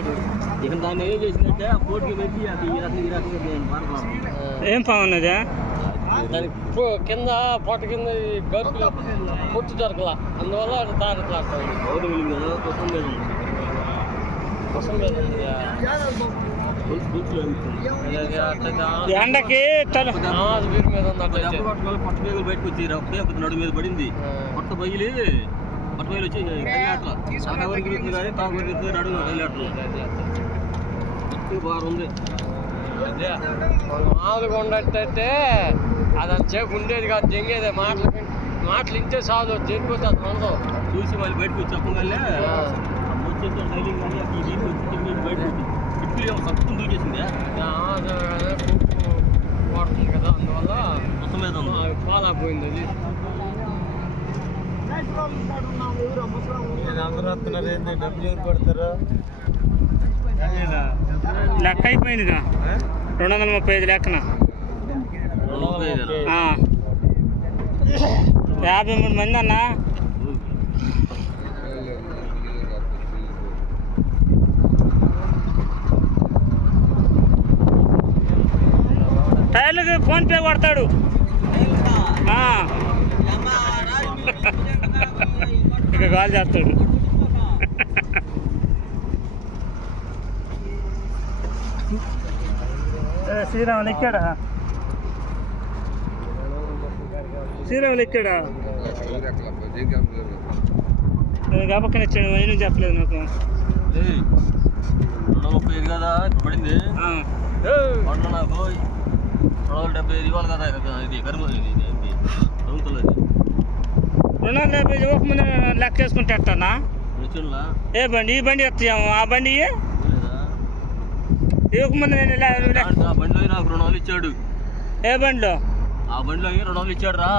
చేస్తాడు ఇక దాన్ని ఏం చేసిందంటే ఆ పోటీకి పెట్టి అది ఈ రకంగా ఈ రకంగా నేను పాల్గొన్నాను ఏం పాము ఉన్నది దానికి పో- కింద పొట్ట కింద ఈ గరుకులు పొట్టు దొరకల అందువల్ల అది తారట్లాడతాడు గౌరవం వెళ్ళింది కదా కొత్త మీద ఉంది కోసం మీద ఉంది. గొలుసు గొలుసులో వెళ్తుంది. అది అట్లా ఎండకి తల నమాజ్ వీరి మీద ఉంది ఒక అట్లయితే దెబ్బ కొట్టగానే పొట్ట పేగులు బయటకు వచ్చి ఒకటే ఒక నడు మీద పడింది ఆ. పొట్ట బయలు పొట్ట బయలు వచ్చి కైలాట్ల నాకు ఎవరికి వెళ్తుంది కానీ ఎవరికి వెళ్తుంది నడు కైలాట్ల బాగా ఉంది. మామూలుగా ఉండేది కాదు జంగేదే. మాటలు మాటలు ఇంటే సాదు జరిగిపోతే అది మనదు. చూసి వాళ్ళు బయటకు వచ్చి చెప్పగానే ఆ. వచ్చేసి డైలింగ్ కానీ ఈ దీనికి వచ్చి తిరిగి బయటకు వచ్చి ఇప్పుడు ఏమో సత్తుకుని దూకేసింది. నమాజ్ అదే కుక్కు పడుతుంది కదా అందువల్ల మొత్తం మీద ఫాలో పోయింది అది. లెక్క అయిపోయిందిగా. రెండు వందల ముప్పై ఐదు. లెక్కన. యాభై మూడు మంది అన్న. టైర్లకు ఫోన్ పే కొడతాడు ఆ. ఇక కాల్ చేస్తాడు. శ్రీరాములు ఎక్కాడా? శ్రీరాములు ఎక్కాడా? గబక్కన ఇచ్చాడు అయినా చెప్పలేదు నాకు. ఏయ్, రెండు వందల ముప్పై ఐదు కదా ఇప్పుడు పడింది. నాకు. రెండు డెబ్బై ఐదు ఇవ్వాలి కదా ఇది కరుమ ఇది ఇది ఏంటి? ప్రభుత్వంలో ఇది వందల యాభై ఒక ముందు లెక్క చేసుకుంటే ఎట్టనా ఏ బండి ఈ బండి ఎత్తాము ఆ బండి ఇయ్యి. లేదా? ఇవ్వక ముందు నేను బండిలో నాకు వందలు ఇచ్చాడు. ఏ బండిలో? ఆ బండిలో వందలు ఇచ్చాడు రా